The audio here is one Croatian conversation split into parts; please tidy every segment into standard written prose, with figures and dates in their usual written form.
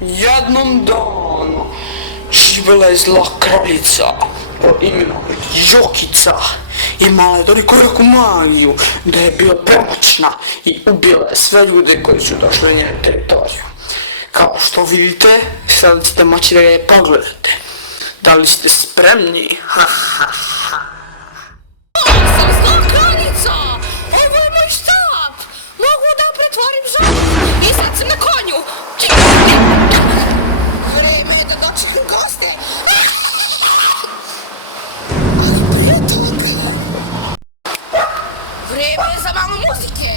Jednom danu živjela je zla kraljica po imenu Jokica. Imala je toliko magiju da je bila premoćna i ubila je sve ljude koji su došli na njenu teritoriju. Kao što vidite, sad ćete moći da je pogledate. Da li ste spremni? Ha ha ha. Sam zla kraljica! Ovo je moj štap! Mogu da pretvorim žabu i sad sam na konju! Vreme je da dočekam goste! Ali prije toga... Vreme je za malo muzike!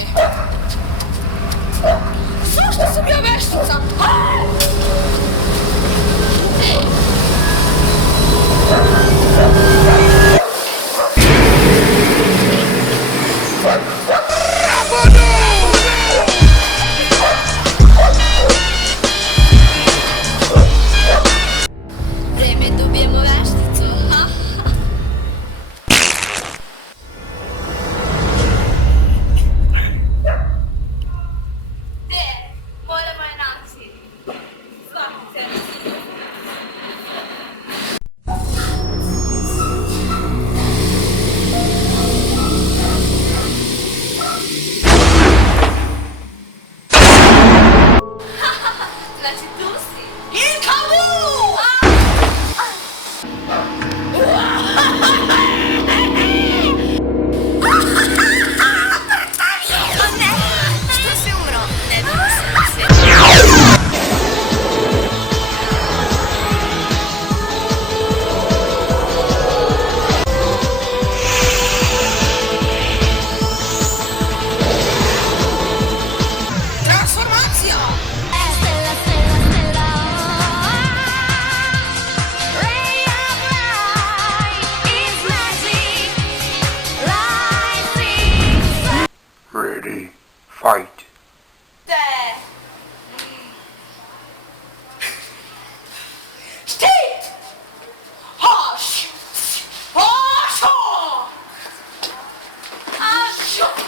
Zašto sam ja veštica? Vreme dobijemo vešticu. Moramo je naći. Svaki se. Znači tu si. Inkavu! Što si umro? Ne bi se svijetio. Transformacija! Ready, fight. Stit! Haš! Hašo! Hašo!